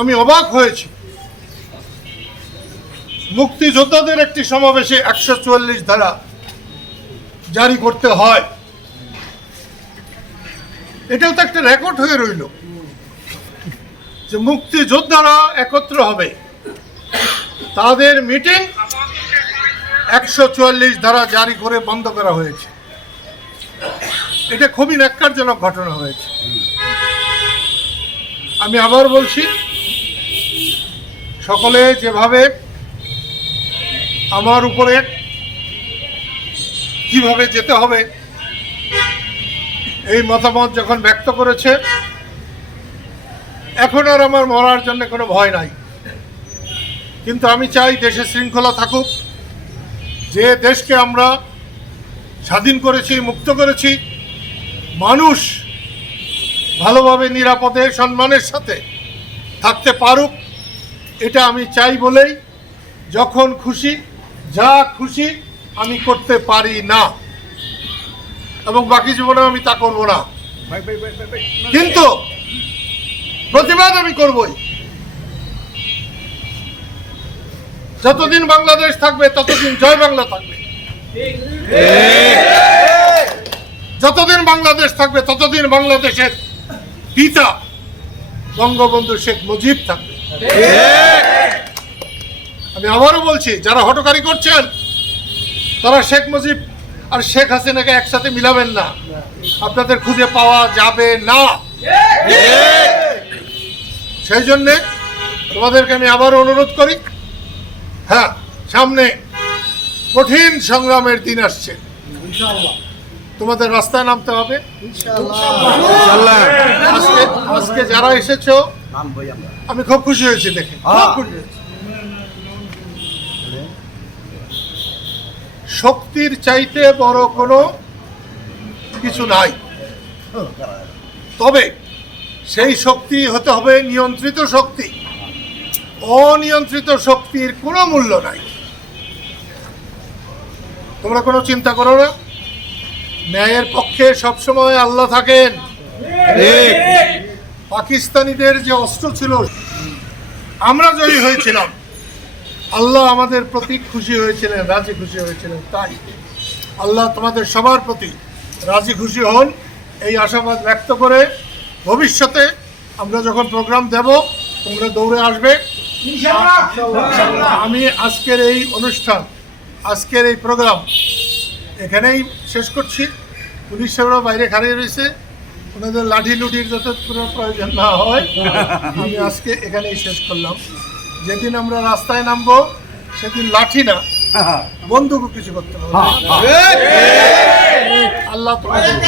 আমি অবাক হয়েছি। মুক্তিযোদ্ধাদের একটি সমাবেশে একশো চুয়াল্লিশ ধারা জারি করতে হয়। এটাও তো একটা রেকর্ড হয়ে রইল যে মুক্তিযোদ্ধারা একত্র হবে। তাদের মিটিং একশো চুয়াল্লিশ ধারা জারি করে বন্ধ করা হয়েছে। এটা খুবই ন্যাক্কারজনক ঘটনা হয়েছে। আমি আবার বলছি সকলে যেভাবে আমার উপরে কীভাবে যেতে হবে, এই মতামত যখন ব্যক্ত করেছে, এখন আর আমার মরার জন্য কোনো ভয় নাই। কিন্তু আমি চাই দেশে শৃঙ্খলা থাকুক, যে দেশকে আমরা স্বাধীন করেছি, মুক্ত করেছি, মানুষ ভালোভাবে, নিরাপদে, সম্মানের সাথে থাকতে পারুক এটা আমি চাই বলেই যখন খুশি যা খুশি আমি করতে পারি না। এবং বাকি জীবনে আমি তা করব না কিন্তু প্রতিবাদ আমি করবই। যতদিন বাংলাদেশ থাকবে ততদিন জয় বাংলা থাকবে। যতদিন বাংলাদেশ থাকবে ততদিন বাংলাদেশের পিতা বঙ্গবন্ধু শেখ মুজিব থাকবে। আমি আবারও বলছি যারা হটকারি করছেন তারা শেখ মুজিব আর শেখ হাসিনাকে একসাথে মিলাবেন না। আপনাদের খুঁজে পাওয়া যাবে না। সেই জন্যে তোমাদেরকে আমি আবারও অনুরোধ করি হ্যাঁ সামনে কঠিন সংগ্রামের দিন আসছে। তোমাদের রাস্তায় নামতে হবে। আজকে আজকে যারা এসেছ আমি খুব খুশি হয়েছি দেখে খুব খুশি হয়েছি। শক্তির চাইতে বড় কোনো কিছু নাই। তবে সেই শক্তি হতে হবে নিয়ন্ত্রিত শক্তি। অনিয়ন্ত্রিত শক্তির কোনো মূল্য নাই। তোমরা কোনো চিন্তা করো না। ন্যায়ের পক্ষে সবসময় আল্লাহ থাকেন। পাকিস্তানিদের যে অস্ত্র ছিল আমরা জয়ী হয়েছিলাম। আল্লাহ আমাদের প্রতি খুশি হয়েছিলেন রাজি খুশি হয়েছিলেন তাই। আল্লাহ তোমাদের সবার প্রতি রাজি খুশি হন। এই আশাবাদ ব্যক্ত করে ভবিষ্যতে আমরা যখন প্রোগ্রাম দেব তোমরা দৌড়ে আসবে। আমি আজকের এই অনুষ্ঠান আজকের এই প্রোগ্রাম এখানেই শেষ করছি। পুলিশ সেবরা বাইরে খাড়িয়ে রয়েছে। ওনাদের লাঠি লুটির যাতে কোনো প্রয়োজন না হয় আমি আজকে এখানেই শেষ করলাম। যেদিন আমরা রাস্তায় নামবো সেদিন লাঠি না বন্ধুকে কিছু করতে হবে। আল্লাহ তোমাদেরকে